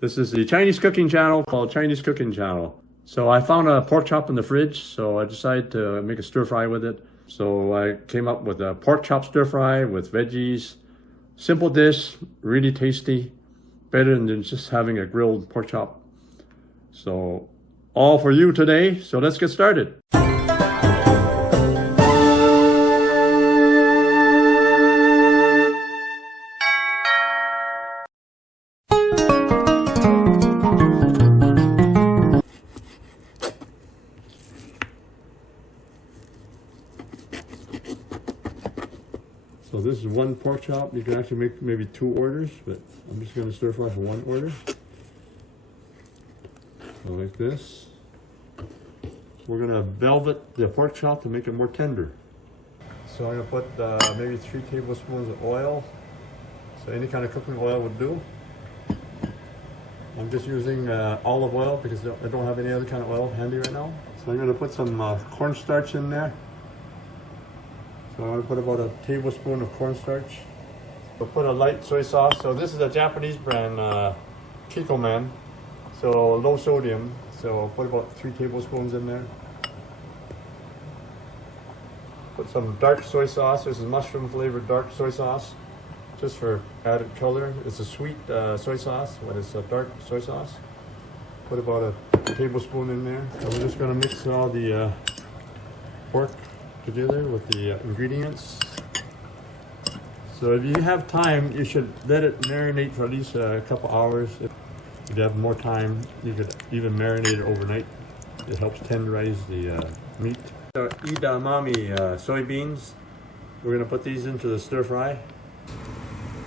This is the Chinese cooking channel called Chinese Cooking Channel. So I found a pork chop in the fridge, so I decided to make a stir fry with it. So I came up with a pork chop stir fry with veggies. Simple dish, really tasty, better than just having a grilled pork chop. So all for you today, so let's get started. So this is one pork chop. You can actually make maybe 2 orders, but I'm just going to stir fry for 1 order. So like this. So we're going to velvet the pork chop to make it more tender. So I'm going to put maybe 3 tablespoons of oil. So any kind of cooking oil would do. I'm just using olive oil because I don't have any other kind of oil handy right now. So I'm going to put some cornstarch in there. So I'm going to put about a tablespoon of cornstarch. We'll put a light soy sauce. So this is a Japanese brand, Kikkoman. So low sodium. So I'll put about 3 tablespoons in there. Put some dark soy sauce. This is mushroom flavored dark soy sauce, just for added color. It's a sweet soy sauce, but it's a dark soy sauce. Put about a tablespoon in there. So we're just going to mix all the pork together with the ingredients. So if you have time, you should let it marinate for at least a couple hours. If you have more time, you could even marinate it overnight. It helps tenderize the meat. So edamame soybeans, we're going to put these into the stir fry.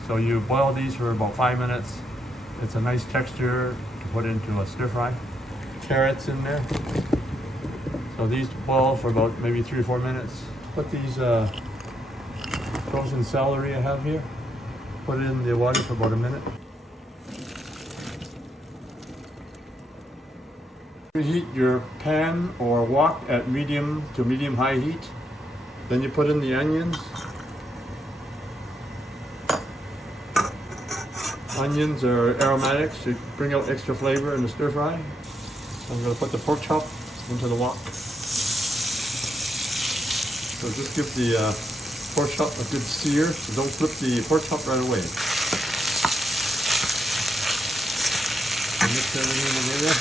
So you boil these for about 5 minutes. It's a nice texture to put into a stir fry. Carrots in there. So these boil for about maybe 3 or 4 minutes. Put these frozen celery I have here. Put it in the water for about a minute. Heat your pan or wok at medium to medium high heat. Then you put in the onions. Onions are aromatics to bring out extra flavor in the stir fry. I'm going to put the pork chop into the wok. So just give the pork chop a good sear. So don't flip the pork chop right away. Mix everything together.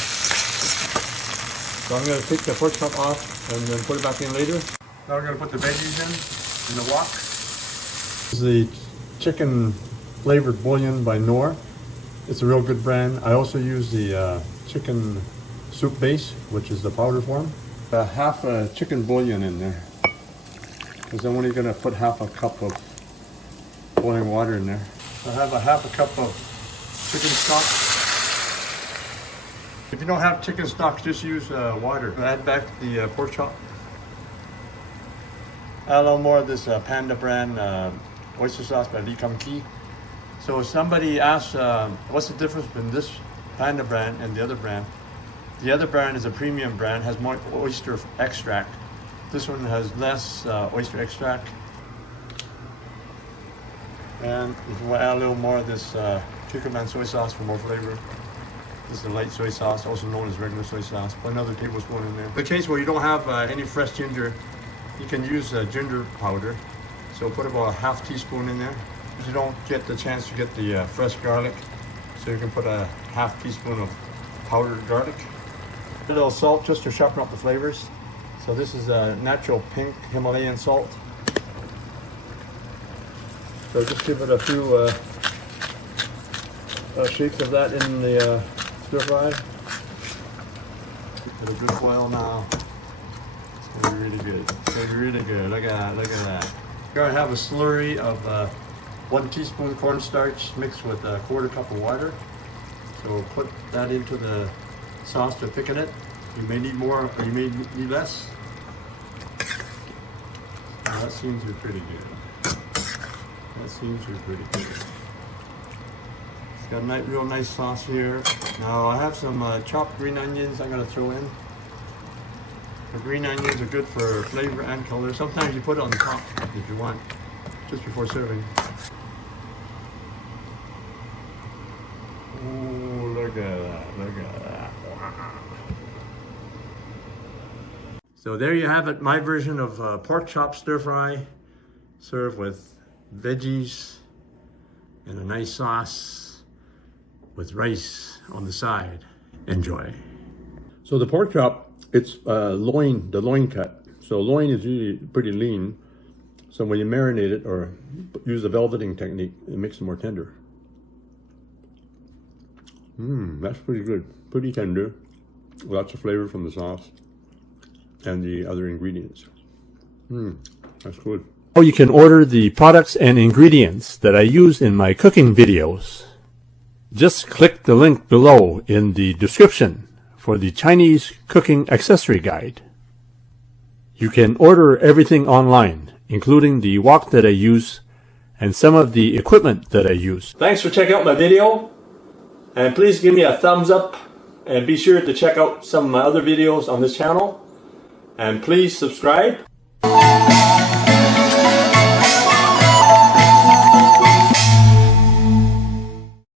So I'm going to take the pork chop off and then put it back in later. Now we're going to put the veggies in the wok. This is the chicken flavored bouillon by Knorr. It's a real good brand. I also use the chicken soup base, which is the powder form. Half a chicken bouillon in there, because I'm only going to put half a cup of boiling water in there. I have a half a cup of chicken stock. If you don't have chicken stock, just use water. Add back the pork chop. Add a little more of this Panda brand oyster sauce by Lee Kum Kee. So if somebody asks, what's the difference between this Panda brand and the other brand? The other brand is a premium brand, has more oyster extract. This one has less oyster extract. And if you want to add a little more of this Kikkoman soy sauce for more flavor. This is a light soy sauce, also known as regular soy sauce. Put another tablespoon in there. In the case where you don't have any fresh ginger, you can use ginger powder. So put about a half teaspoon in there. If you don't get the chance to get the fresh garlic, so you can put a half teaspoon of powdered garlic. A little salt just to sharpen up the flavors. So this is a natural pink Himalayan salt. So just give it a few shakes of that in the stir fry. Get a good boil now. It's gonna be really good. It's gonna be really good. Look at that, look at that. You're gonna have a slurry of 1 teaspoon cornstarch mixed with a 1/4 cup of water. So put that into the sauce to thicken it. You may need more or you may need less. Now that seems to be pretty good. That seems to be pretty good. It's got a real nice sauce here. Now I have some chopped green onions I'm going to throw in. The green onions are good for flavor and color. Sometimes you put it on the top if you want, just before serving. Oh, look Look at that. Look at that. Wow. So there you have it. My version of pork chop stir fry, served with veggies and a nice sauce with rice on the side. Enjoy. So the pork chop, it's the loin cut. So loin is usually pretty lean. So when you marinate it or use the velveting technique, it makes it more tender. That's pretty good. Pretty tender. Lots of flavor from the sauce and the other ingredients. That's good. Or you can order the products and ingredients that I use in my cooking videos. Just click the link below in the description for the Chinese cooking accessory guide. You can order everything online, including the wok that I use and some of the equipment that I use. Thanks for checking out my video, and please give me a thumbs up, and be sure to check out some of my other videos on this channel, and please subscribe.